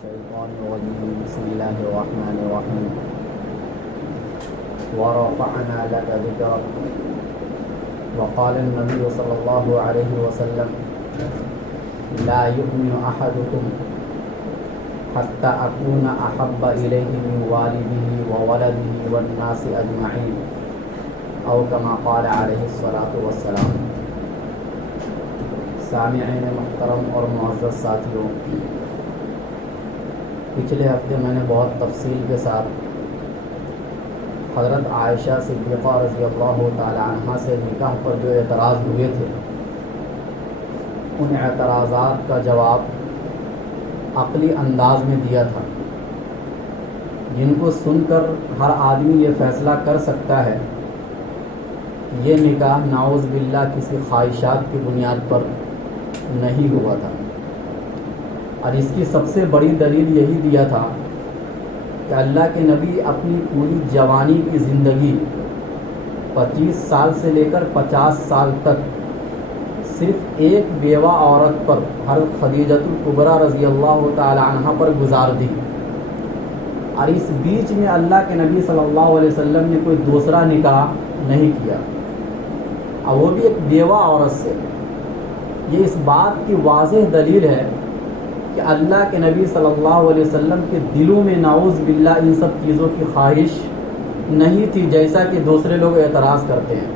الشيطان الرجيم بسم الله الرحمن الرحيم ورفعنا لك ذكرك وقال النبي صلى الله عليه وسلم لا يؤمن أحدكم حتى أكون أحب إليه من والده وولده والناس أجمعين أو كما قال عليه الصلاة والسلام. سامعین محترم اور معزز ساتھیوں، پچھلے ہفتے میں نے بہت تفصیل کے ساتھ حضرت عائشہ صدیقہ رضی اللہ تعالی عنہا سے نکاح پر جو اعتراض ہوئے تھے ان اعتراضات کا جواب عقلی انداز میں دیا تھا، جن کو سن کر ہر آدمی یہ فیصلہ کر سکتا ہے یہ نکاح نعوذ باللہ کسی خواہشات کی بنیاد پر نہیں ہوا تھا. اور اس کی سب سے بڑی دلیل یہی دیا تھا کہ اللہ کے نبی اپنی پوری جوانی کی زندگی 25 سال سے لے کر 50 سال تک صرف ایک بیوہ عورت پر حضرت خدیجۃ الکبریٰ رضی اللہ تعالی عنہا پر گزار دی، اور اس بیچ میں اللہ کے نبی صلی اللہ علیہ وسلم نے کوئی دوسرا نکاح نہیں کیا، اور وہ بھی ایک بیوہ عورت سے. یہ اس بات کی واضح دلیل ہے کہ اللہ کے نبی صلی اللہ علیہ وسلم کے دلوں میں نعوذ باللہ ان سب چیزوں کی خواہش نہیں تھی، جیسا کہ دوسرے لوگ اعتراض کرتے ہیں.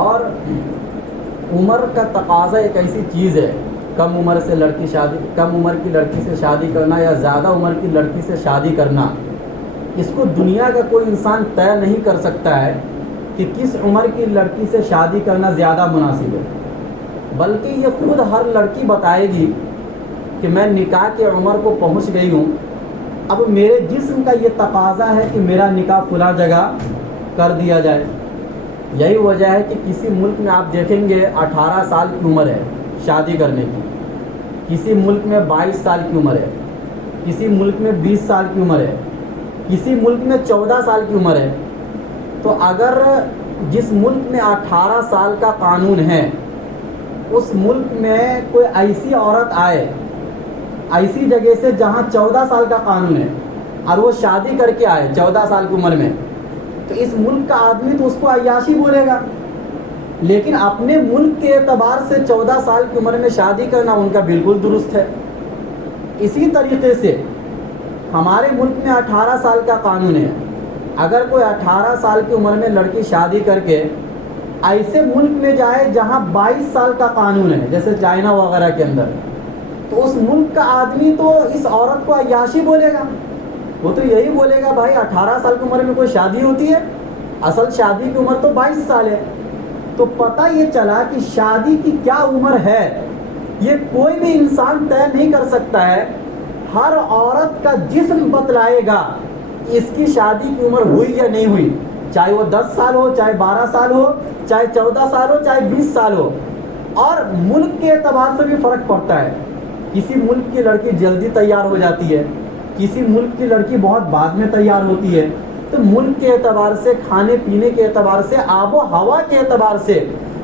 اور عمر کا تقاضا ایک ایسی چیز ہے، کم عمر کی لڑکی سے شادی کرنا یا زیادہ عمر کی لڑکی سے شادی کرنا، اس کو دنیا کا کوئی انسان طے نہیں کر سکتا ہے کہ کس عمر کی لڑکی سے شادی کرنا زیادہ مناسب ہے، بلکہ یہ خود ہر لڑکی بتائے گی کہ میں نکاح کے عمر کو پہنچ گئی ہوں، اب میرے جسم کا یہ تقاضا ہے کہ میرا نکاح فلاں جگہ کر دیا جائے. یہی وجہ ہے کہ کسی ملک میں آپ دیکھیں گے 18 سال کی عمر ہے شادی کرنے کی، کسی ملک میں 22 سال کی عمر ہے، کسی ملک میں 20 سال کی عمر ہے، کسی ملک میں 14 سال کی عمر ہے. تو اگر جس ملک میں 18 سال کا قانون ہے اس ملک میں کوئی ایسی عورت آئے ایسی جگہ سے جہاں 14 سال کا قانون ہے اور وہ شادی کر کے آئے 14 سال کی عمر میں، تو اس ملک کا آدمی تو اس کو عیاشی بولے گا، لیکن اپنے ملک کے اعتبار سے 14 سال کی عمر میں شادی کرنا ان کا بالکل درست ہے. اسی طریقے سے ہمارے ملک میں 18 سال کا قانون ہے. اگر کوئی 18 سال کی عمر میں لڑکی شادی کر کے ایسے ملک میں جائے جہاں 22 سال کا قانون ہے، جیسے چائنا وغیرہ کے اندر، تو اس ملک کا آدمی تو اس عورت کو عیاشی بولے گا. وہ تو یہی بولے گا بھائی 18 سال کی عمر میں کوئی شادی ہوتی ہے، اصل شادی کی عمر تو 22 سال ہے. تو پتہ یہ چلا کہ شادی کی کیا عمر ہے یہ کوئی بھی انسان طے نہیں کر سکتا ہے. ہر عورت کا جسم بتلائے گا کہ اس کی شادی کی عمر ہوئی یا نہیں ہوئی، چاہے وہ 10 سال ہو، چاہے 12 سال ہو، چاہے 14 سال ہو، چاہے 20 سال ہو. اور ملک کے اعتبار سے بھی فرق پڑتا ہے. کسی ملک کی لڑکی جلدی تیار ہو جاتی ہے، کسی ملک کی لڑکی بہت بعد میں تیار ہوتی ہے. تو ملک کے اعتبار سے، کھانے پینے کے اعتبار سے، آب و ہوا کے اعتبار سے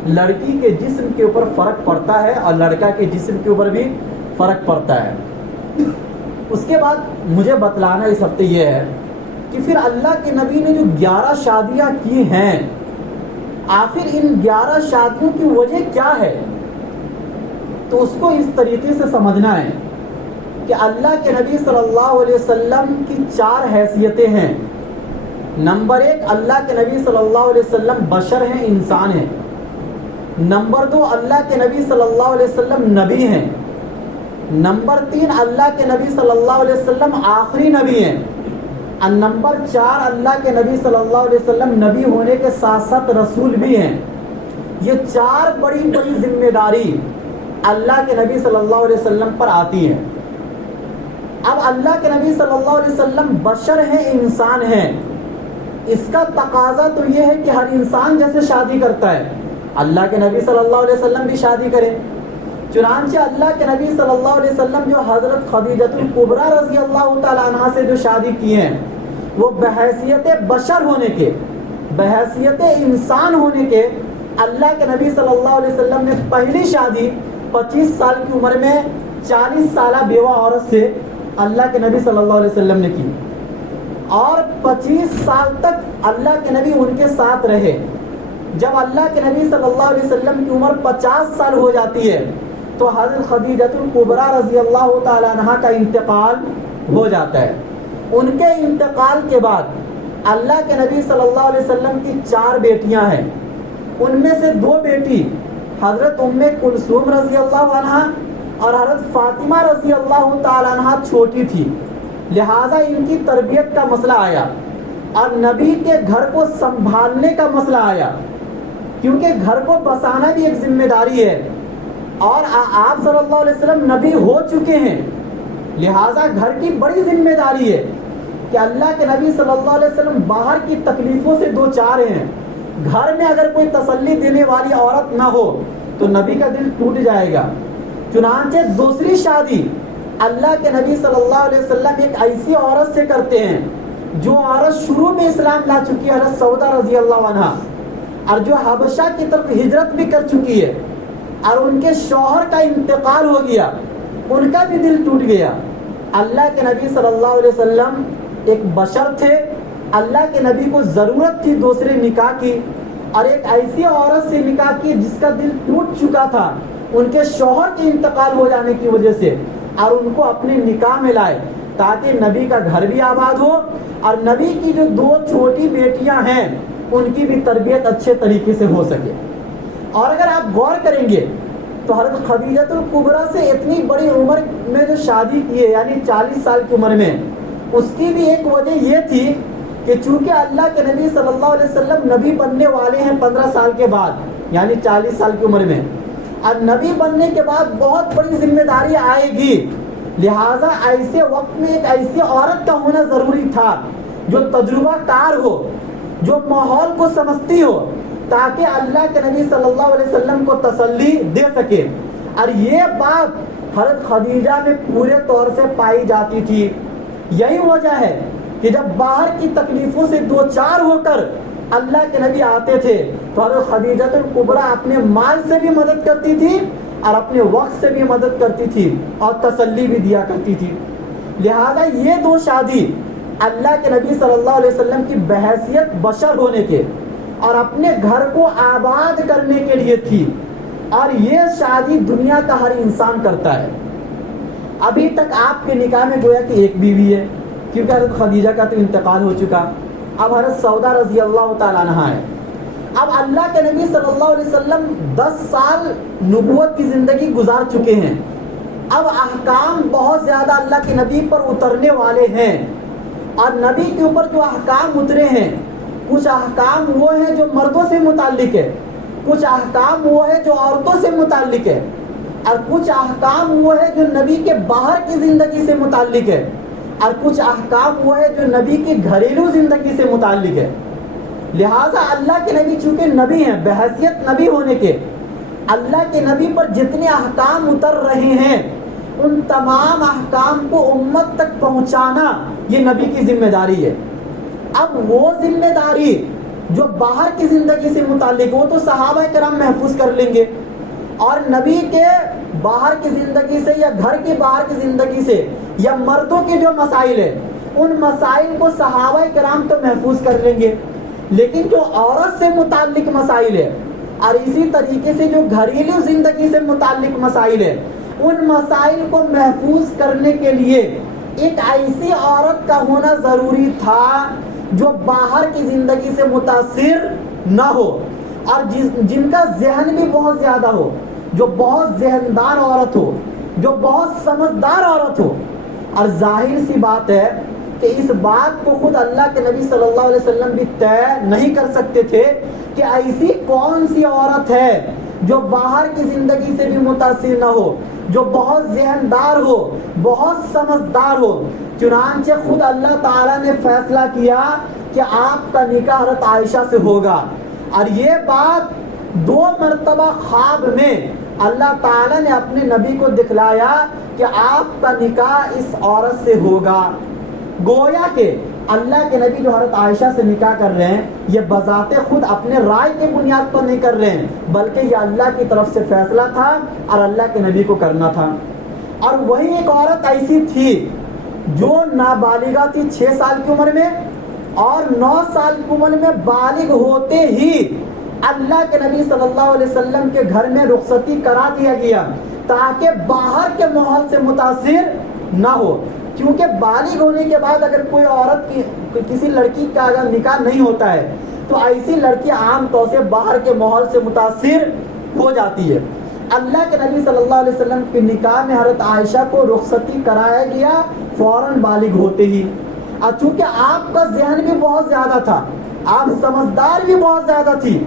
لڑکی کے جسم کے اوپر فرق پڑتا ہے اور لڑکا کے جسم کے اوپر بھی فرق پڑتا ہے. اس کے بعد مجھے بتلانا اس ہفتے یہ ہے کہ پھر اللہ کے نبی نے جو 11 شادیاں کی ہیں، آخر ان 11 شادیوں کی وجہ کیا ہے. تو اس کو اس طریقے سے سمجھنا ہے کہ اللہ کے نبی صلی اللہ علیہ وسلم کی 4 حیثیتیں ہیں. نمبر 1، اللہ کے نبی صلی اللہ علیہ وسلم بشر ہیں، انسان ہیں. نمبر 2، اللہ کے نبی صلی اللہ علیہ وسلم نبی ہیں. نمبر 3، اللہ کے نبی صلی اللہ علیہ وسلم آخری نبی ہیں. اور نمبر 4، اللہ کے نبی صلی اللہ علیہ وسلم نبی ہونے کے ساتھ ساتھ رسول بھی ہیں. یہ 4 بڑی بڑی ذمہ داری اللہ کے نبی صلی اللہ علیہ وسلم پر آتی ہیں. اب اللہ کے نبی صلی اللہ علیہ وسلم بشر ہیں، انسان ہیں. اس کا تقاضا تو یہ ہے کہ ہر انسان جیسے شادی کرتا ہے اللہ کے نبی صلی اللہ علیہ وسلم بھی شادی کریں. چنانچہ اللہ کے نبی صلی اللہ علیہ وسلم جو حضرت خدیجۃ الکبریٰ رضی اللہ تعالی عنہا سے جو شادی کی ہیں، وہ بحیثیت بشر ہونے کے، بحیثیت انسان ہونے کے، اللہ کے نبی صلی اللہ علیہ وسلم نے پہلی شادی 25 سال کی عمر میں 40 سالہ بیوہ عورت سے اللہ کے نبی صلی اللہ علیہ وسلم نے کی، اور 25 سال تک اللہ کے نبی ان کے ساتھ رہے۔ جب اللہ کے نبی صلی اللہ علیہ وسلم کی عمر 50 سال ہو جاتی ہے تو حضرت خدیجہ الکبریٰ رضی اللہ تعالی عنہا کا انتقال ہو جاتا ہے۔ ان کے انتقال کے بعد اللہ کے نبی صلی اللہ علیہ وسلم کی 4 بیٹیاں ہیں، ان میں سے 2 بیٹی حضرت ام کلثوم رضی اللہ عنہا اور حضرت فاطمہ رضی اللہ تعالی عنہا چھوٹی تھی، لہٰذا ان کی تربیت کا مسئلہ آیا اور نبی کے گھر کو سنبھالنے کا مسئلہ آیا، کیونکہ گھر کو بسانا بھی ایک ذمہ داری ہے، اور آپ صلی اللہ علیہ وسلم نبی ہو چکے ہیں، لہٰذا گھر کی بڑی ذمہ داری ہے کہ اللہ کے نبی صلی اللہ علیہ وسلم باہر کی تکلیفوں سے 2 چار ہیں۔ گھر میں اگر کوئی تسلی دینے والی عورت نہ ہو تو نبی کا دل ٹوٹ جائے گا۔ چنانچہ دوسری شادی اللہ کے نبی صلی اللہ علیہ وسلم ایک ایسی عورت سے کرتے ہیں جو عورت شروع میں اسلام لا چکی ہے، حضرت سودا رضی اللہ عنہا، اور جو حبشہ کی طرف ہجرت بھی کر چکی ہے، اور ان کے شوہر کا انتقال ہو گیا، ان کا بھی دل ٹوٹ گیا۔ اللہ کے نبی صلی اللہ علیہ وسلم ایک بشر تھے، اللہ کے نبی کو ضرورت تھی دوسرے نکاح کی، اور ایک ایسی عورت سے نکاح کی جس کا دل ٹوٹ چکا تھا ان کے شوہر کے انتقال ہو جانے کی وجہ سے، اور ان کو اپنے نکاح میں لائے تاکہ نبی کا گھر بھی آباد ہو اور نبی کی جو 2 چھوٹی بیٹیاں ہیں ان کی بھی تربیت اچھے طریقے سے ہو سکے۔ اور اگر آپ غور کریں گے تو حضرت خدیجہ الکبریٰ سے اتنی بڑی عمر میں جو شادی کی ہے، یعنی 40 سال کی عمر میں، اس کی بھی ایک وجہ یہ تھی کہ چونکہ اللہ کے نبی صلی اللہ علیہ وسلم نبی بننے والے ہیں 15 سال کے بعد، یعنی 40 سال کی عمر میں، اور نبی بننے کے بعد بہت بڑی ذمہ داری آئے گی، لہٰذا ایسے وقت میں ایک ایسی عورت کا ہونا ضروری تھا جو تجربہ کار ہو، جو ماحول کو سمجھتی ہو، تاکہ اللہ کے نبی صلی اللہ علیہ وسلم کو تسلی دے سکے۔ اور یہ بات حضرت خدیجہ میں پورے طور سے پائی جاتی تھی۔ یہی وجہ ہے کہ جب باہر کی تکلیفوں سے 2 چار ہو کر اللہ کے نبی آتے تھے تو حضرت خدیجہ الکبریٰ اپنے مال سے بھی مدد کرتی تھی اور اپنے وقت سے بھی مدد کرتی تھی اور تسلی بھی دیا کرتی تھی۔ لہذا یہ 2 شادی اللہ کے نبی صلی اللہ علیہ وسلم کی بحیثیت بشر ہونے کے اور اپنے گھر کو آباد کرنے کے لیے تھی، اور یہ شادی دنیا کا ہر انسان کرتا ہے۔ ابھی تک آپ کے نکاح میں گویا کہ ایک بیوی ہے، کیونکہ حضرت خدیجہ کا تو انتقال ہو چکا، اب حضرت سودا رضی اللہ تعالیٰ عنہا ہے۔ اب اللہ کے نبی صلی اللہ علیہ وسلم 10 سال نبوت کی زندگی گزار چکے ہیں، اب احکام بہت زیادہ اللہ کے نبی پر اترنے والے ہیں، اور نبی کے اوپر جو احکام اترے ہیں کچھ احکام وہ ہیں جو مردوں سے متعلق ہے، کچھ احکام وہ ہے جو عورتوں سے متعلق ہے، اور کچھ احکام وہ ہے جو نبی کے باہر کی زندگی سے متعلق ہے، اور کچھ احکام وہ ہے جو نبی کی گھریلو زندگی سے متعلق ہے۔ لہٰذا اللہ کے نبی چونکہ نبی ہیں، بحیثیت نبی ہونے کے اللہ کے نبی پر جتنے احکام اتر رہے ہیں ان تمام احکام کو امت تک پہنچانا یہ نبی کی ذمہ داری ہے۔ اب وہ ذمہ داری جو باہر کی زندگی سے متعلق وہ تو صحابہ کرام محفوظ کر لیں گے، اور نبی کے باہر کی زندگی سے یا گھر کے باہر کی زندگی سے یا مردوں کے جو مسائل ہیں ان مسائل کو صحابہ کرام تو محفوظ کر لیں گے، لیکن جو عورت سے متعلق مسائل ہے اور اسی طریقے سے جو گھریلو زندگی سے متعلق مسائل ہے ان مسائل کو محفوظ کرنے کے لیے ایک ایسی عورت کا ہونا ضروری تھا جو باہر کی زندگی سے متاثر نہ ہو اور جن کا ذہن بھی بہت زیادہ ہو، جو بہت ذہندار عورت ہو، جو بہت سمجھدار عورت ہو۔ اور ظاہر سی بات ہے کہ اس بات کو خود اللہ کے نبی صلی اللہ علیہ وسلم بھی طے نہیں کر سکتے تھے کہ ایسی کون سی عورت ہے جو باہر کی زندگی سے بھی متاثر نہ ہو، جو بہت ذہندار ہو، بہت سمجھدار ہو۔ چنانچہ خود اللہ تعالیٰ نے فیصلہ کیا کہ آپ کا نکاح حضرت عائشہ سے ہوگا، اور یہ بات 2 مرتبہ خواب میں اللہ تعالیٰ نے اپنے نبی کو دکھلایا کہ آپ کا نکاح اس عورت سے ہوگا۔ گویا کہ اللہ کے نبی جو حضرت عائشہ سے نکاح کر رہے ہیں یہ بذات خود اپنے رائے کے بنیاد پر نہیں کر رہے ہیں، بلکہ یہ اللہ کی طرف سے فیصلہ تھا اور اللہ کے نبی کو کرنا تھا۔ اور وہی ایک عورت ایسی تھی جو نابالغہ تھی 6 سال کی عمر میں، اور 9 سال کی عمر میں بالغ ہوتے ہی اللہ کے نبی صلی اللہ علیہ وسلم کے گھر میں رخصتی کرا دیا گیا تاکہ باہر کے ماحول سے متاثر نہ ہو. کیونکہ بالغ ہونے کے بعد اگر کوئی عورت کی کسی لڑکی کا اگر نکاح نہیں ہوتا ہے تو ایسی لڑکی عام طور سے باہر کے ماحول سے متاثر ہو جاتی ہے. اللہ کے نبی صلی اللہ علیہ وسلم کے نکاح میں حضرت عائشہ کو رخصتی کرایا گیا فوراً بالغ ہوتے ہی. اور چونکہ آپ کا ذہن بھی بہت زیادہ تھا، آپ سمجھدار بھی بہت زیادہ تھی،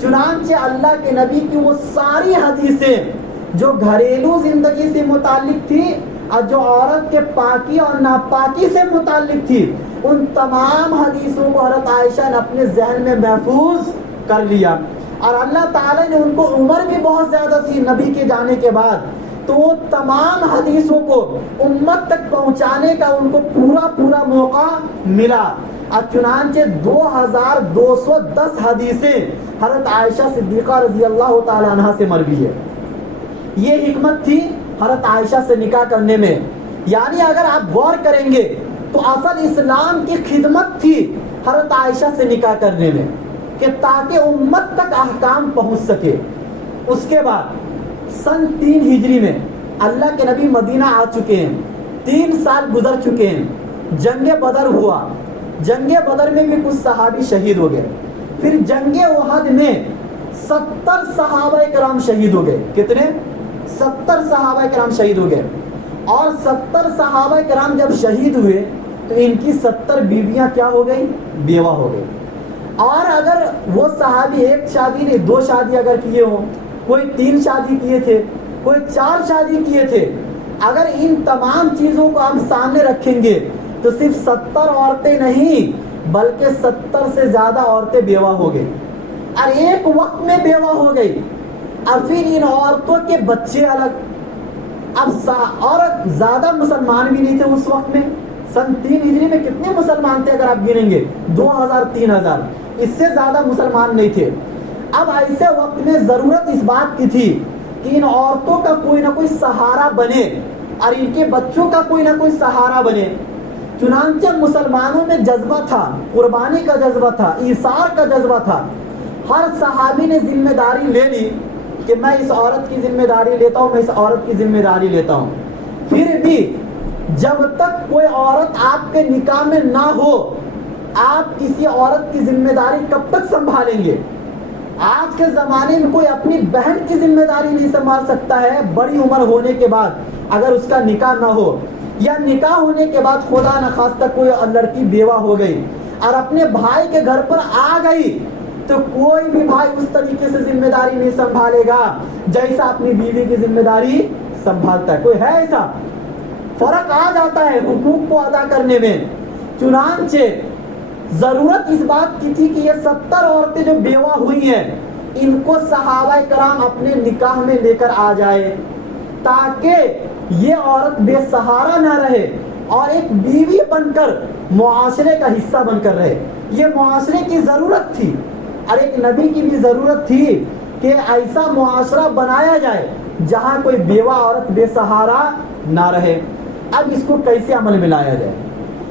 چنانچہ اللہ کے نبی کی وہ ساری حدیثیں جو گھریلو زندگی سے متعلق تھی اور جو عورت کے پاکی اور ناپاکی سے متعلق تھی، ان تمام حدیثوں کو حضرت عائشہ نے اپنے ذہن میں محفوظ کر لیا. اور اللہ تعالیٰ نے ان کو عمر بھی بہت زیادہ تھی نبی کے جانے کے بعد، تو وہ تمام حدیثوں کو امت تک پہنچانے کا ان کو پورا موقع ملا. اور چنانچہ 2210 حدیثیں حضرت عائشہ صدیقہ رضی اللہ تعالی عنہ سے مروی ہے. یہ حکمت تھی حضرت عائشہ سے نکاح کرنے میں. یعنی اگر آپ غور کریں گے تو اصل اسلام کی خدمت تھی حضرت عائشہ سے نکاح کرنے میں، کہ تاکہ امت تک احکام پہنچ سکے. اس کے بعد سن 3 ہجری میں اللہ کے نبی مدینہ آ چکے ہیں، 3 سال گزر چکے ہیں. جنگ بدر ہوا، جنگ بدر میں بھی کچھ صحابی شہید ہو گئے. پھر جنگ احد میں 70 صحابہ کرام شہید ہو گئے. کتنے؟ 70 صحابہ کرام شہید ہو گئے. اور 70 صحابہ کرام جب شہید ہوئے تو ان کی 70 بیویاں کیا ہو گئی؟ بیوہ ہو گئی. اور اگر وہ صحابی 1 شادی نہیں 2 شادی اگر کیے ہوں، کوئی 3 شادی کیے تھے، کوئی 4 شادی کیے تھے، اگر ان تمام چیزوں کو ہم سامنے رکھیں گے تو صرف 70 عورتیں نہیں بلکہ 70 سے زیادہ عورتیں بیوہ ہو گئی، اور ایک وقت میں بیوہ ہو گئی. اور پھر ان عورتوں کے بچے الگ. اب اور زیادہ مسلمان بھی نہیں تھے اس وقت میں. سن 3 ہجری میں کتنے مسلمان تھے اگر آپ گنیں گے؟ 2000-3000، اس سے زیادہ مسلمان نہیں تھے. اب ایسے وقت میں ضرورت اس بات کی تھی کہ ان عورتوں کا کوئی نہ کوئی سہارا بنے اور ان کے بچوں کا کوئی نہ کوئی سہارا بنے. چنانچہ مسلمانوں میں جذبہ تھا، قربانی کا جذبہ تھا، ایثار کا جذبہ تھا. ہر صحابی نے ذمہ داری لے لی کہ میں اس عورت کی ذمہ داری لیتا ہوں، میں اس عورت کی ذمہ داری لیتا ہوں. پھر بھی جب تک کوئی عورت آپ کے نکاح میں نہ ہو، آپ کسی عورت کی ذمہ داری کب تک سنبھالیں گے؟ آج کے زمانے میں کوئی اپنی بہن کی ذمہ داری نہیں سنبھال سکتا ہے بڑی عمر ہونے کے بعد اگر اس کا نکاح نہ ہو، یا نکاح ہونے کے بعد خدا نخواستہ کوئی لڑکی بیوہ ہو گئی اور اپنے بھائی کے گھر پر آ گئی تو کوئی بھی بھائی اس طریقے سے ذمہ داری نہیں سنبھالے گا جیسا اپنی بیوی کی ذمہ داری سنبھالتا ہے. کوئی ہے ایسا؟ فرق آ جاتا ہے حقوق کو ادا کرنے میں. چنانچہ ضرورت اس بات کی تھی کہ یہ 70 عورتیں جو بیوہ ہوئی ہیں ان کو صحابہ کرام اپنے نکاح میں لے کر آ جائے تاکہ یہ عورت بے سہارا نہ رہے اور ایک بیوی بن کر معاشرے کا حصہ بن کر رہے. یہ معاشرے کی ضرورت تھی اور ایک نبی کی بھی ضرورت تھی کہ ایسا معاشرہ بنایا جائے جہاں کوئی بیوہ عورت بے سہارا نہ رہے. اب اس کو کیسے عمل میں لایا جائے؟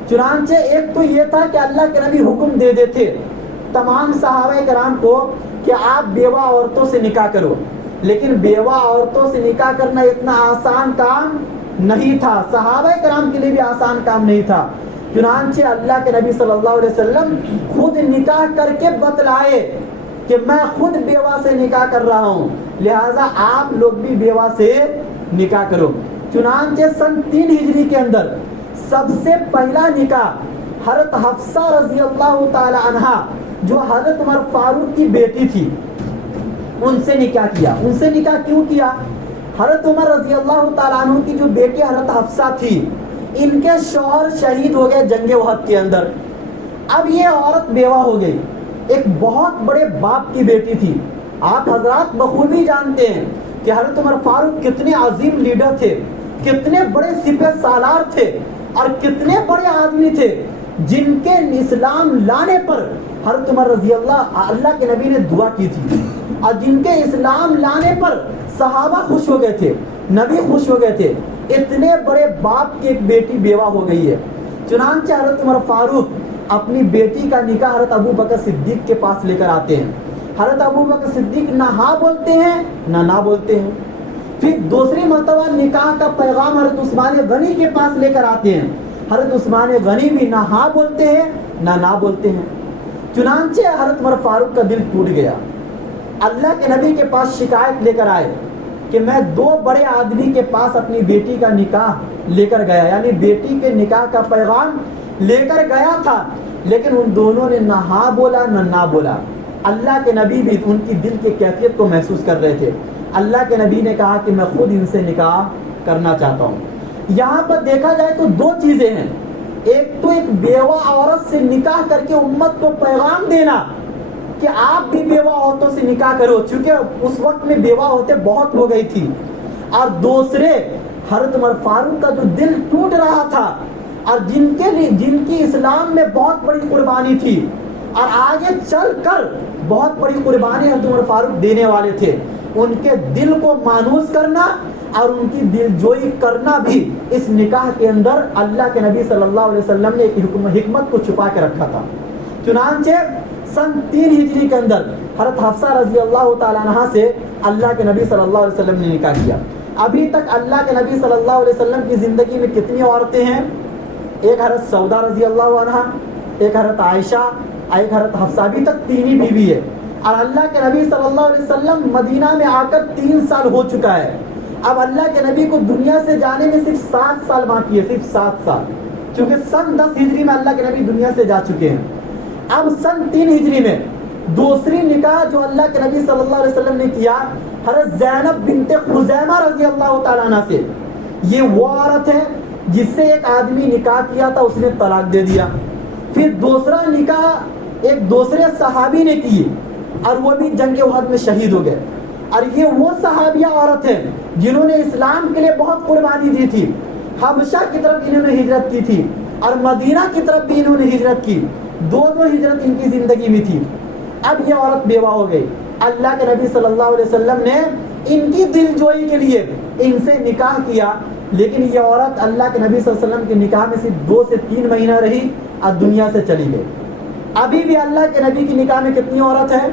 چنانچہ ایک تو یہ تھا کہ اللہ کے نبی حکم دے دیتے تمام صحابہ کرام کو کہ آپ بیوہ عورتوں سے نکاح کرو. لیکن بیوہ عورتوں سے نکاح کرنا اتنا آسان کام نہیں تھا، صحابہ کرام کے لیے بھی آسان کام نہیں تھا. چنانچہ اللہ کے نبی صلی اللہ علیہ وسلم خود نکاح کر کے بتلائے کہ میں خود بیوہ سے نکاح کر رہا ہوں، لہذا آپ لوگ بھی بیوہ سے نکاح کرو. چنانچہ سن 3 ہجری کے اندر سب سے پہلا نکاح حضرت حفصہ رضی اللہ تعالی عنہ جو حضرت عمر فاروق کی بیٹی تھی ان سے نکاح کیا. ان سے نکاح کیوں کیا؟ حضرت عمر رضی اللہ تعالیٰ عنہ کی جو بیٹی حضرت حفصہ تھی ان کے شوہر شہید ہو گئے جنگ احد کے اندر. اب یہ عورت بیوہ ہو گئی، ایک بہت بڑے باپ کی بیٹی تھی. آپ حضرات بخوبی جانتے ہیں کہ حضرت عمر فاروق کتنے عظیم لیڈر تھے، کتنے بڑے سپہ سالار تھے اور کتنے بڑے آدمی تھے جن کے اسلام لانے پر حضرت عمر رضی اللہ کے نبی نے دعا کی تھی اور جن کے اسلام لانے پر صحابہ خوش ہو گئے تھے، نبی خوش ہو گئے تھے. اتنے بڑے باپ کی ایک بیٹی بیوہ ہو گئی ہے. چنانچہ حضرت عمر فاروق اپنی بیٹی کا نکاح حضرت ابو بکر صدیق کے پاس لے کر آتے ہیں. حضرت ابو بکر صدیق نہ ہاں بولتے ہیں نہ بولتے ہیں. پھر دوسری مرتبہ نکاح کا پیغام حضرت عثمان غنی کے پاس لے کر آتے ہیں. حضرت عثمان غنی بھی نہ ہاں بولتے ہیں نہ بولتے ہیں. چنانچہ حضرت عمر فاروق کا دل ٹوٹ گیا. اللہ کے نبی کے پاس شکایت لے کر آئے کہ میں 2 بڑے آدمی کے پاس اپنی بیٹی کا نکاح لے کر گیا, یعنی بیٹی کے نکاح کا پیغام لے کر گیا تھا, لیکن ان دونوں نے نہ ہاں بولا نہ بولا. اللہ کے نبی بھی ان کی دل کی کیفیت کو محسوس کر رہے تھے. اللہ کے نبی نے کہا کہ میں خود ان سے نکاح کرنا چاہتا ہوں. یہاں پر دیکھا جائے تو 2 چیزیں ہیں. ایک تو ایک بیوہ عورت سے نکاح کر کے امت کو پیغام دینا کہ آپ بھی بیوہ عورتوں سے نکاح کرو, چونکہ اس وقت میں بیوہ عورتیں بہت ہو گئی تھی. اور دوسرے حضرت عمر فاروق کا جو دل ٹوٹ رہا تھا اور جن کی اسلام میں بہت بڑی قربانی تھی اور آگے چل کر بہت بڑی قربانی حضرت عمر فاروق دینے والے تھے, ان کے دل کو مانوس کرنا اور ان کی دل جوئی کرنا بھی اس نکاح کے اندر اللہ کے نبی صلی اللہ علیہ وسلم نے ایک حکمت کو چھپا کے رکھا تھا. چنانچہ سن 3 ہجری کے اندر حضرت حفصہ رضی اللہ تعالیٰ عنہ سے اللہ کے نبی صلی اللہ علیہ وسلم نے نکاح کیا. ابھی تک اللہ کے نبی صلی اللہ علیہ وسلم کی زندگی میں کتنی عورتیں ہیں؟ ایک حضرت سودا رضی اللہ عنہ, ایک حضرت عائشہ, ایک حضرت حفصہ. ابھی تک 3 ہی بیوی ہے. اور اللہ کے نبی صلی اللہ علیہ وسلم مدینہ میں آ کر 3 سال ہو چکا ہے. اب اللہ کے نبی کو دنیا سے جانے میں صرف 7 سال باقی ہے, صرف 7 سال, کیونکہ سن 10 ہجری میں اللہ کے نبی دنیا سے جا چکے ہیں. اب سن 3 ہجری میں دوسری نکاح جو اللہ کے نبی صلی اللہ علیہ وسلم نے کیا حضرت زینب بنت خزیمہ رضی اللہ تعالیٰ عنہ سے. یہ وہ عورت ہے جس سے ایک آدمی نکاح کیا تھا, اس نے طلاق دے دیا. پھر دوسرا نکاح ایک دوسرے صحابی نے کی اور وہ بھی جنگ احد میں شہید ہو گئے. اور یہ وہ صحابیہ عورت ہے جنہوں نے اسلام کے لیے بہت قربانی دی تھی. حبشہ کی طرف انہوں نے ہجرت کی تھی اور مدینہ کی طرف بھی انہوں نے ہجرت کی. 2 ہجرت ان کی زندگی میں تھی. اب یہ عورت بیوہ ہو گئی. اللہ کے نبی صلی اللہ علیہ وسلم نے ان کی دل جوئی کے لیے ان سے نکاح کیا, لیکن یہ عورت اللہ کے نبی صلی اللہ علیہ وسلم کے نکاح میں صرف 2 سے 3 مہینہ رہی اور دنیا سے چلی گئی. ابھی بھی اللہ کے نبی کی نکاح میں کتنی عورت ہے؟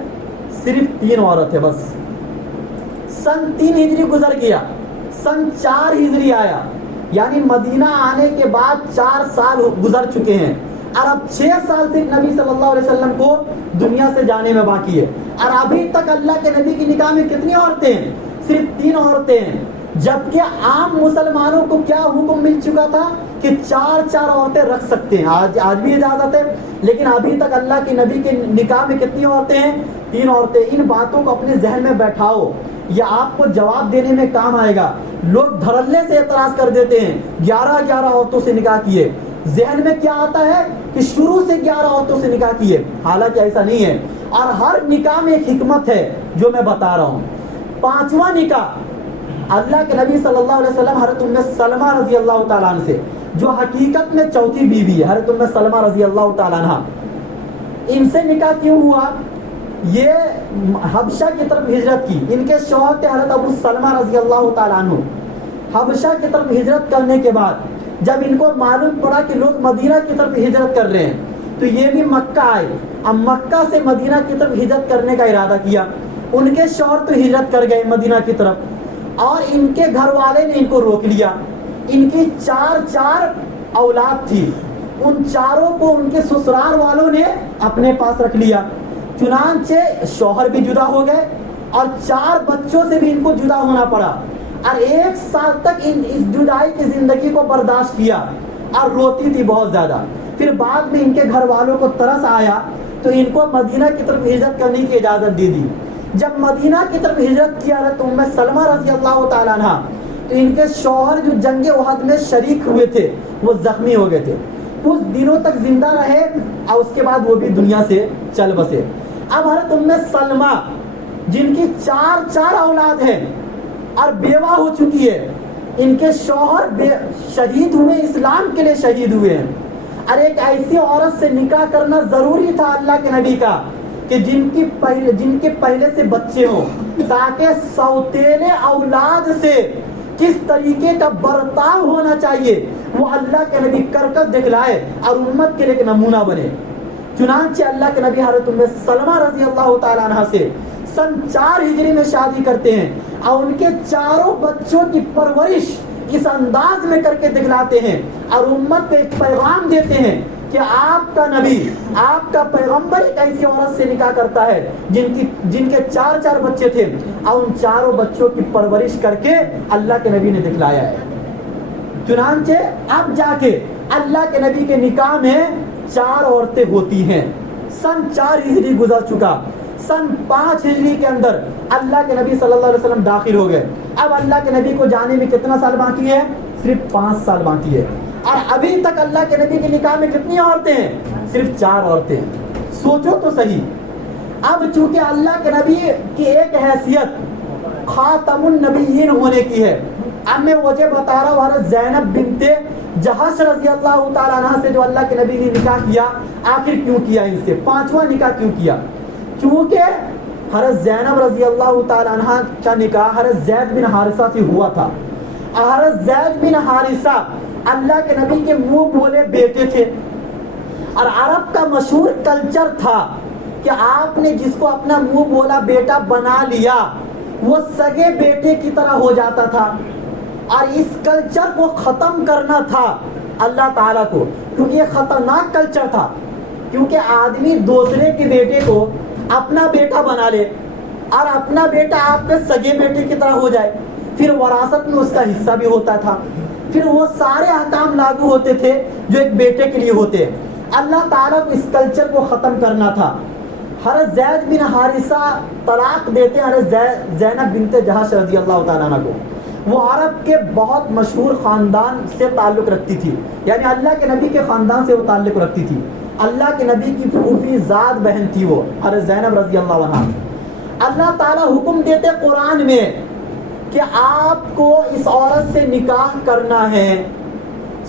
صرف 3 عورت ہے بس. سن 3 ہجری گزر گیا, سن 4 ہجری آیا, یعنی مدینہ آنے کے بعد 4 سال گزر چکے ہیں اور اب 6 سال سے نبی صلی اللہ علیہ وسلم کو دنیا سے جانے میں باقی ہے. اور ابھی تک اللہ کے نبی کی نکاح میں کتنی عورتیں ہیں؟ صرف 3 عورتیں ہیں. جبکہ عام مسلمانوں کو کیا حکم مل چکا تھا کہ 4 عورتیں رکھ سکتے ہیں. آج بھی اجازت ہے, لیکن ابھی تک اللہ کے نبی کے نکاح میں کتنی عورتیں ہیں؟ 3 عورتیں. ان باتوں کو اپنے ذہن میں بیٹھاؤ, یہ آپ کو جواب دینے میں کام آئے گا. لوگ دھڑلے سے اعتراض کر دیتے ہیں 11 عورتوں سے نکاح کیے. ذہن میں کیا آتا ہے کہ شروع سے 11 عورتوں سے نکاح کیے, حالانکہ ایسا نہیں ہے. اور ہر نکاح میں ایک حکمت ہے جو میں بتا رہا ہوں. 5واں نکاح اللہ کے نبی صلی اللہ علیہ وسلم حضرت ام سلمہ رضی اللہ تعالیٰ عنہ سے, جو حقیقت میں 4تھی بیوی ہے, حضرت ام سلمہ رضی اللہ تعالیٰ عنہ. ان سے نکاح کیوں ہوا؟ یہ حبشہ کی طرف ہجرت کی. ان کے شوہر تھے حضرت ابو سلمہ رضی اللہ تعالیٰ عنہ. حبشہ کی طرف ہجرت کرنے کے بعد جب ان کو معلوم پڑا کہ لوگ مدینہ کی طرف ہجرت کر رہے ہیں, تو یہ بھی مکہ آئے. اب مکہ سے مدینہ کی طرف ہجرت کرنے کا ارادہ کیا. ان کے شوہر تو ہجرت کر گئے مدینہ کی طرف, اور ان کے گھر والے نے ان کو روک لیا. ان کی 4 اولاد تھی, ان 4 کو ان کے سسرال والوں نے اپنے پاس رکھ لیا. چنانچہ شوہر بھی جدا ہو گئے اور 4 بچوں سے بھی ان کو جدا ہونا پڑا, اور 1 سال تک اس جدائی کی زندگی کو برداشت کیا اور روتی تھی بہت زیادہ. پھر بعد میں ان کے گھر والوں کو ترس آیا تو ان کو مدینہ کی طرف ہجرت کرنے کی اجازت دے دی. جب مدینہ کی طرف ہجرت کیا تو ام سلمہ رضی اللہ تعالیٰ عنہ, تو ان کے شوہر جو جنگ احد میں شریک ہوئے تھے وہ زخمی ہو گئے تھے. کچھ دنوں تک زندہ رہے اور اس کے بعد وہ بھی دنیا سے چل بسے. اب حضرت ام سلمہ جن کی 4 اولاد ہیں اور بیوہ ہو چکی ہے, ان کے شوہر شہید ہوئے, اسلام کے لیے شہید ہوئے ہیں. اور ایک ایسی عورت سے نکاح کرنا ضروری تھا اللہ کے نبی کا کہ جن کے پہلے سے بچے ہوں, تاکہ سوتیلے اولاد سے کس طریقے کا برتاؤ ہونا چاہیے وہ اللہ کے نبی کر دکھلائے اور امت کے لیے ایک نمونہ بنے۔ چنانچہ اللہ کے نبی حضرت ام سلمہ رضی اللہ تعالیٰ عنہ سے سن 4 ہجری میں شادی کرتے ہیں اور ان کے چاروں بچوں کی پرورش اس انداز میں کر کے دکھلاتے ہیں اور امت کو ایک پیغام دیتے ہیں کہ آپ کا نبی، آپ کا پیغمبر ایک ایسی عورت سے نکاح کرتا ہے جن کے 4 بچے تھے اور ان چاروں بچوں کی پرورش کر کے اللہ کے نبی نے دکھلایا ہے۔ چنانچہ اب جا کے اللہ کے نبی کے نکاح میں 4 عورتیں ہوتی ہیں۔ سن 4 ہجری گزر چکا، سن 5 ہجری کے اندر اللہ کے نبی صلی اللہ علیہ وسلم داخل ہو گئے۔ اب اللہ کے نبی کو جانے میں کتنا سال باقی ہے؟ صرف 5 سال باقی ہے، اور ابھی تک اللہ کے نبی کے نکاح میں کتنی عورتیں ہیں؟ صرف 4 عورتیں ہیں۔ سوچو تو صحیح، اب چونکہ اللہ کے نبی کی ایک حیثیت خاتم النبیین ہونے کی ہے، اب میں وجہ بتا رہا ہوں۔ حضرت زینب بنت جہش رضی اللہ تعالیٰ عنہ سے جو اللہ کے نبی نے نکاح کیا، آخر کیوں کیا ان سے؟ 5واں نکاح کیوں کیا؟ کیونکہ حضرت زینب رضی اللہ تعالیٰ عنہ کا نکاح حضرت زید بن حارثہ سے ہوا تھا۔ حضرت زید بن حارثہ اللہ کے نبی کے منہ بولے بیٹے تھے، اور عرب کا مشہور کلچر تھا کہ آپ نے جس کو اپنا منہ بولا بیٹا بنا لیا وہ سگے بیٹے کی طرح ہو جاتا تھا، اور اس کلچر کو ختم کرنا تھا اللہ تعالیٰ کو، کیونکہ یہ خطرناک کلچر تھا۔ کیونکہ آدمی دوسرے کے بیٹے کو اپنا بیٹا بنا لے اور اپنا بیٹا آپ کے سگے بیٹے کی طرح ہو جائے، پھر وراثت میں اس کا حصہ بھی ہوتا تھا، پھر وہ سارے احکام لاگو ہوتے تھے جو ایک بیٹے کے لیے ہوتے ہیں۔ اللہ تعالیٰ کو اس کلچر کو ختم کرنا تھا۔ حضرت زید بن حارثہ طلاق دیتے ہیں حضرت زینب بنت جہش رضی اللہ تعالیٰ عنہ کو۔ وہ عرب کے بہت مشہور خاندان سے تعلق رکھتی تھی، یعنی اللہ کے نبی کے خاندان سے وہ تعلق رکھتی تھی۔ اللہ کے نبی کی پھوپھی زاد بہن تھی وہ حضرت زینب رضی اللہ عنہ۔ اللہ تعالیٰ حکم دیتے قرآن میں کہ آپ کو اس عورت سے نکاح کرنا ہے۔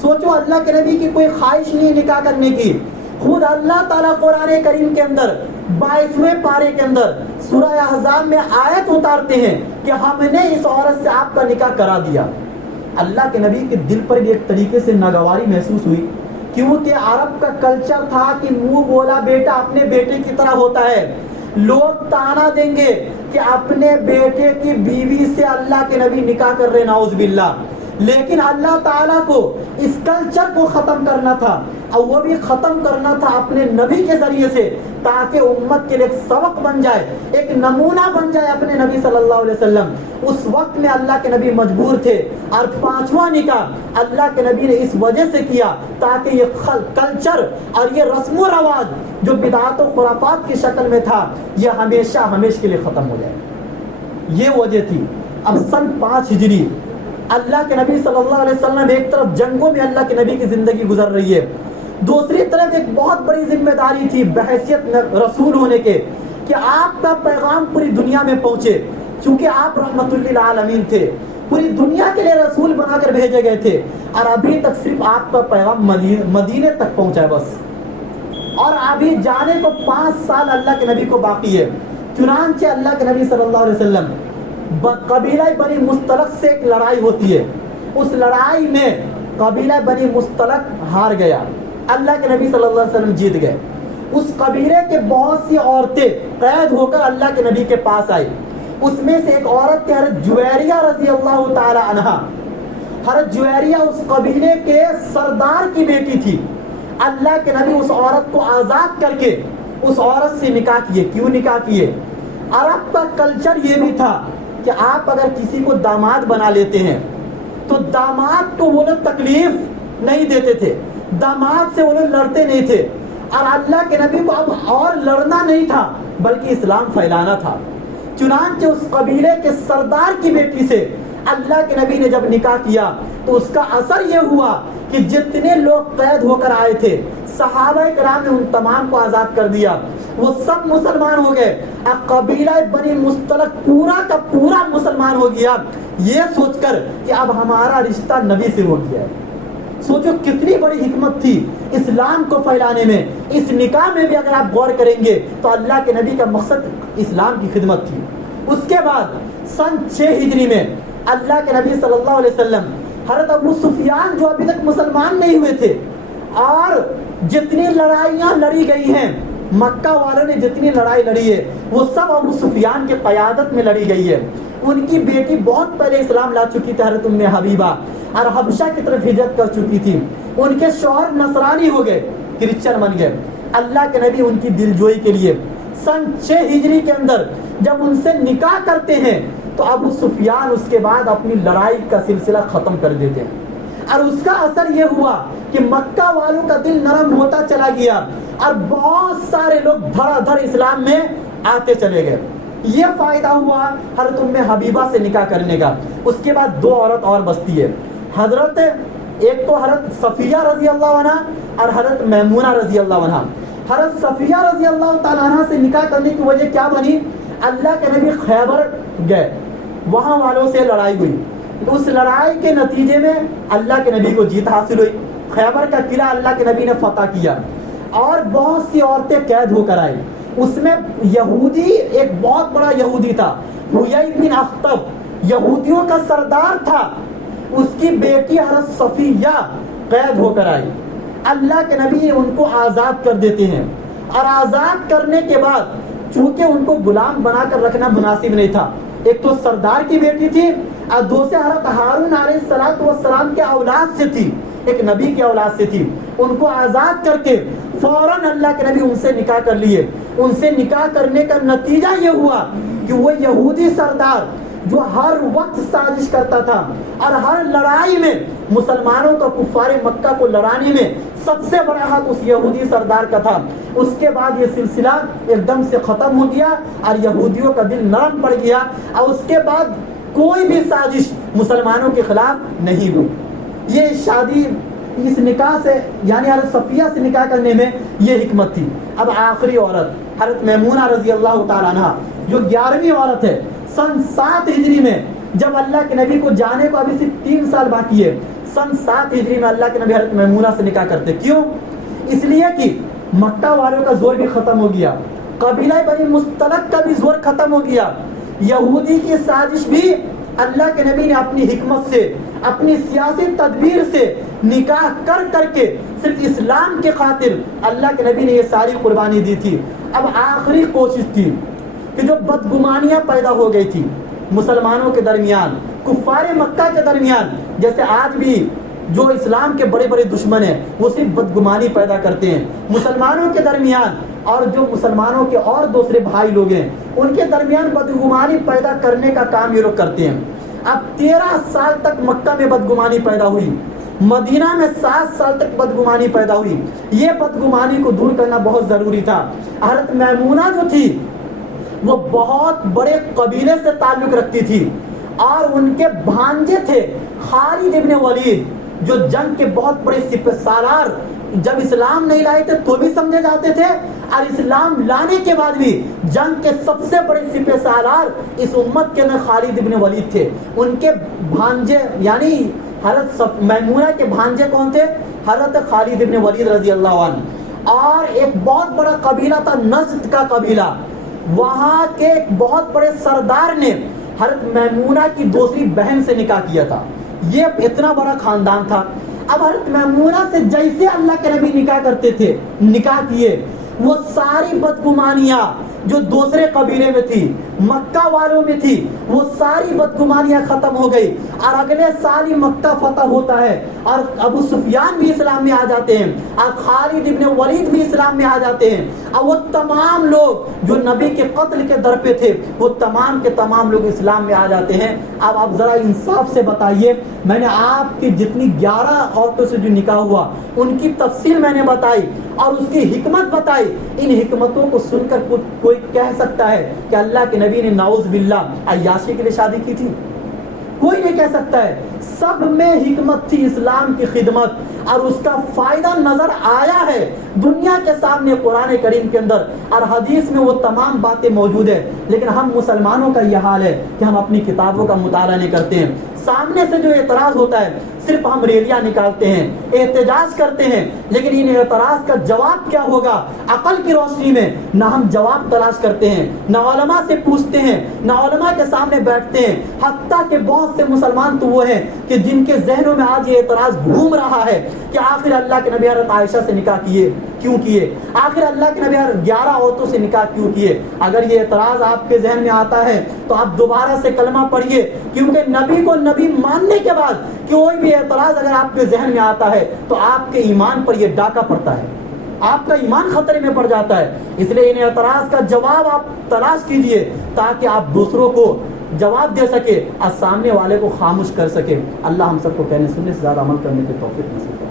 سوچو، اللہ کے نبی کی کوئی خواہش نہیں نکاح کرنے کی، خود اللہ تعالیٰ قرآن کریم کے اندر 22ویں پارے کے اندر سورہ احزاب میں آیت اتارتے ہیں کہ ہم نے اس عورت سے آپ کا نکاح کرا دیا۔ اللہ کے نبی کے دل پر ایک طریقے سے ناگواری محسوس ہوئی، کیونکہ عرب کا کلچر تھا کہ منہ بولا بیٹا اپنے بیٹے کی طرح ہوتا ہے۔ لوگ تانا دیں گے کہ اپنے بیٹے کی بیوی سے اللہ کے نبی نکاح کر رہے، نعوذ باللہ۔ لیکن اللہ تعالیٰ کو اس کلچر کو ختم کرنا تھا، اور وہ بھی ختم کرنا تھا اپنے نبی کے ذریعے سے، تاکہ امت کے لیے ایک سبق بن جائے، ایک نمونہ بن جائے اپنے نبی صلی اللہ علیہ وسلم۔ اس وقت میں اللہ کے نبی مجبور تھے، اور 5واں نکاح اللہ کے نبی نے اس وجہ سے کیا تاکہ یہ کلچر اور یہ رسم و رواج جو بدعات و خرافات کی شکل میں تھا یہ ہمیشہ کے لیے ختم ہو جائے۔ یہ وجہ تھی۔ اب سن 5 ہجری اللہ کے نبی صلی اللہ علیہ وسلم ایک طرف جنگوں میں اللہ کے نبی کی زندگی گزر رہی ہے، دوسری طرف ایک بہت بڑی ذمہ داری تھی بحیثیت رسول ہونے کے کہ آپ کا پیغام پوری دنیا میں پہنچے، چونکہ آپ رحمت للعالمین تھے، پوری دنیا کے لیے رسول بنا کر بھیجے گئے تھے، اور ابھی تک صرف آپ کا پیغام مدینے تک پہنچا ہے بس، اور ابھی جانے کو 5 سال اللہ کے نبی کو باقی ہے۔ چنانچہ اللہ کے نبی صلی اللہ علیہ وسلم قبیلہ بنی مستلق سے ایک لڑائی ہوتی ہے، اس لڑائی میں قبیلہ بنی مستلق ہار گیا، اللہ کے نبی صلی اللہ علیہ وسلم جیت گئے۔ اس قبیلے کے بہت سی عورتیں قید ہو کر اللہ کے نبی کے پاس آئی، اس میں سے ایک عورت تھی حضرت جویریہ رضی اللہ تعالی عنہا۔ حضرت جویریہ اس قبیلے کے سردار کی بیٹی تھی۔ اللہ کے نبی اس عورت کو آزاد کر کے اس عورت سے نکاح کیے۔ کیوں نکاح کیے؟ عرب کا کلچر یہ بھی تھا کہ آپ اگر کسی کو داماد بنا لیتے ہیں تو داماد کو وہ لوگ تکلیف نہیں دیتے تھے، داماد سے وہ لوگ لڑتے نہیں تھے، اور اللہ کے نبی کو اب اور لڑنا نہیں تھا بلکہ اسلام پھیلانا تھا۔ چنانچہ اس قبیلے کے سردار کی بیٹی سے اللہ کے نبی نے جب نکاح کیا تو اس کا اثر یہ ہوا کہ جتنے لوگ قید ہو کر آئے تھے صحابہ کرام نے ان تمام کو آزاد کر دیا، وہ سب مسلمان ہو گئے۔ اب قبیلہ بنی مستلق پورا کا پورا مسلمان ہو گیا، یہ سوچ کر کہ اب ہمارا رشتہ نبی سے ہو گیا ہے۔ سوچو کتنی بڑی حکمت تھی اسلام کو پھیلانے میں۔ اس نکاح میں بھی اگر آپ غور کریں گے تو اللہ کے نبی کا مقصد اسلام کی خدمت تھی۔ اس کے بعد سن 6 ہجری میں اللہ کے نبی صلی اللہ علیہ وسلم حضرت ابو سفیان جو ابھی تک مسلمان نہیں ہوئے تھے، اور جتنی لڑائیاں لڑی گئی ہیں، مکہ والوں نے جتنی لڑائی لڑی ہے وہ سب ابو سفیان کی قیادت میں لڑی گئی ہے۔ ان کی بیٹی بہت پہلے اسلام لا چکی تھی، حضرت ام حبیبہ، اور حبشہ کی طرف ہجرت کر چکی تھی۔ ان کے شوہر نصرانی ہو گئے، کرسچن بن گئے۔ اللہ کے نبی ان کی دلجوئی کے لیے سن 6 ہجری کے اندر جب ان سے نکاح کرتے ہیں تو ابو سفیان اس کے بعد اپنی لڑائی کا سلسلہ ختم کر دیتے ہیں، اور اس کا اثر یہ ہوا کہ مکہ والوں کا دل نرم ہوتا چلا گیا اور بہت سارے لوگ دھڑا دھڑ اسلام میں آتے چلے گئے۔ یہ فائدہ ہوا حضرت ام حبیبہ سے نکاح کرنے کا۔ اس کے بعد 2 عورت اور بستی ہے، ایک تو حضرت صفیہ رضی اللہ عنہ اور حضرت میمونہ رضی اللہ عنہ۔ حضرت صفیہ رضی اللہ تعالیٰ عنہ سے نکاح کرنے کی وجہ کیا بنی؟ اللہ کے نبی خیبر گئے، وہاں والوں سے لڑائی ہوئی، اس لڑائی کے نتیجے میں اللہ کے نبی کو جیت حاصل ہوئی، خیبر کا قلعہ اللہ کے نبی نے فتح کیا، اور بہت سی عورتیں قید ہو کر آئی۔ اس میں یہودی، ایک بہت بڑا یہودی تھا، حیی بن اخطب، یہودیوں کا سردار تھا، اس کی بیٹی حضرت صفیہ قید ہو کر آئی۔ اللہ کے نبی ان کو آزاد کر دیتے ہیں، اور آزاد کرنے کے بعد چونکہ ان کو غلام بنا کر رکھنا مناسب نہیں تھا، ایک تو سردار کی بیٹی تھی اور دوسرے حضرت ہارون علیہ السلام کے اولاد سے تھی، ایک نبی کے اولاد سے تھی۔ ان کو آزاد کر کے فوراً اللہ کے نبی ان سے نکاح کر لیے۔ ان سے نکاح کرنے کا نتیجہ یہ ہوا کہ وہ یہودی سردار جو ہر وقت سازش کرتا تھا اور ہر لڑائی میں مسلمانوں کو، کفار مکہ کو لڑانے میں سب سے بڑا ہاتھ اس یہودی سردار کا تھا، اس کے بعد یہ سلسلہ ایک دم سے ختم ہو گیا اور یہودیوں کا دل نرم پڑ گیا، اور اس کے بعد کوئی بھی سازش مسلمانوں کے خلاف نہیں ہوئی۔ یہ شادی، اس نکاح سے، یعنی حضرت صفیہ سے نکاح کرنے میں یہ حکمت تھی۔ اب آخری عورت حضرت میمونہ رضی اللہ تعالیٰ عنہ، جو 11ویں عورت ہے، سن 7 ہجری میں، جب اللہ کے نبی کو جانے کو ابھی صرف 3 سال باقی ہے، سن 7 ہجری میں اللہ کے نبی حضرت میمونہ سے نکاح کرتے۔ کیوں؟ اس لیے کہ مکہ والوں کا زور بھی ختم ہو گیا، قبیلہ بنی مستلق کا بھی زور ختم ہو گیا، یہودی کی سازش بھی اللہ کے نبی نے اپنی حکمت سے، اپنی سیاسی تدبیر سے نکاح کر کر کے صرف اسلام کے خاطر اللہ کے نبی نے یہ ساری قربانی دی تھی۔ اب آخری کوشش تھی کہ جو بدگمانیاں پیدا ہو گئی تھی مسلمانوں کے درمیان، کفار مکہ کے درمیان، جیسے آج بھی جو اسلام کے بڑے بڑے دشمن ہیں وہ صرف بدگمانی پیدا کرتے ہیں مسلمانوں کے درمیان، اور جو مسلمانوں کے اور دوسرے بھائی لوگ ہیں ان کے درمیان بدگمانی پیدا کرنے کا کام یہ لوگ کرتے ہیں۔ اب 13 سال تک مکہ میں بدگمانی پیدا ہوئی، مدینہ میں 7 سال تک بدگمانی پیدا ہوئی۔ یہ بدگمانی کو دور کرنا بہت ضروری تھا۔ حضرت میمونہ جو تھی وہ بہت بڑے قبیلے سے تعلق رکھتی تھی، اور ان کے بھانجے تھے خالد ابن ولید، جو جنگ کے بہت بڑے سپہ سالار، جب اسلام نہیں لائے تھے تو بھی سمجھے جاتے تھے، اور اسلام لانے کے بعد بھی جنگ کے سب سے بڑے سپہ سالار اس امت کے اندر خالد ابن ولید تھے۔ ان کے بھانجے، یعنی حضرت میمونہ کے بھانجے کون تھے؟ حضرت خالد ابن ولید رضی اللہ عنہ۔ اور ایک بہت بڑا قبیلہ تھا نجد کا قبیلہ، وہاں کے ایک بہت بڑے سردار نے حضرت میمونہ کی دوسری بہن سے نکاح کیا تھا۔ یہ اتنا بڑا خاندان تھا۔ اب حضرت میمونہ سے جیسے اللہ کے نبی نکاح کرتے تھے، نکاح کیے، وہ ساری بدگمانیاں جو دوسرے قبیلے میں تھی، مکہ والوں میں تھی، وہ ساری بدگمانیاں ختم ہو گئی، اور اگلے سال ہی مکہ فتح ہوتا ہے، اور ابو سفیان بھی اسلام میں آ جاتے ہیں، اور خالد ابن ولید بھی اسلام میں آ جاتے ہیں، اور وہ تمام لوگ جو نبی کے قتل کے در پہ تھے وہ تمام کے تمام لوگ اسلام میں آ جاتے ہیں۔ اب آپ ذرا انصاف سے بتائیے، میں نے آپ کی جتنی 11 عورتوں سے جو نکاح ہوا ان کی تفصیل میں نے بتائی اور اس کی حکمت بتائی، ان حکمتوں کو سن کر کوئی کہہ سکتا ہے کہ اللہ کے نبی نے نعوذ باللہ عیاشی کے لیے شادی کی تھی؟ کوئی نہیں کہہ سکتا ہے۔ سب میں حکمت تھی اسلام کی خدمت، اور اس کا فائدہ نظر آیا ہے دنیا کے سامنے قرآن کریم کے اندر اور حدیث میں وہ تمام باتیں موجود ہے. لیکن ہم مسلمانوں کا یہ حال ہے کہ ہم اپنی کتابوں کا مطالعہ نہیں کرتے ہیں. سامنے سے جو اعتراض ہوتا ہے صرف ہم ریلیاں نکالتے ہیں، احتجاج کرتے ہیں، لیکن ان اعتراض کا جواب کیا ہوگا عقل کی روشنی میں نہ ہم جواب تلاش کرتے ہیں، نہ علماء سے پوچھتے ہیں، نہ علماء کے سامنے بیٹھتے ہیں. حتیٰ کہ بہت سے مسلمان تو وہ ہیں کہ جن کے ذہنوں میں آج یہ اعتراض گھوم رہا ہے کہ آخر اللہ کے نبی حضرت عائشہ سے نکاح کیوں کیے، آخر اللہ کے نبی 11 عورتوں سے نکاح کیوں کیے. اگر یہ اعتراض آپ کے ذہن میں آتا ہے تو آپ دوبارہ سے کلمہ پڑھیے، کیونکہ نبی کو نبی ماننے کے بعد کوئی بھی اعتراض اگر آپ کے ذہن میں آتا ہے تو آپ کے ایمان پر یہ ڈاکہ پڑتا ہے، آپ کا ایمان خطرے میں پڑ جاتا ہے. اس لیے ان اعتراض کا جواب آپ تلاش کیجئے تاکہ آپ دوسروں کو جواب دے سکے اور سامنے والے کو خاموش کر سکے. اللہ ہم سب کو کہنے سننے سے زیادہ عمل کرنے کی توفیق نصیب کرے.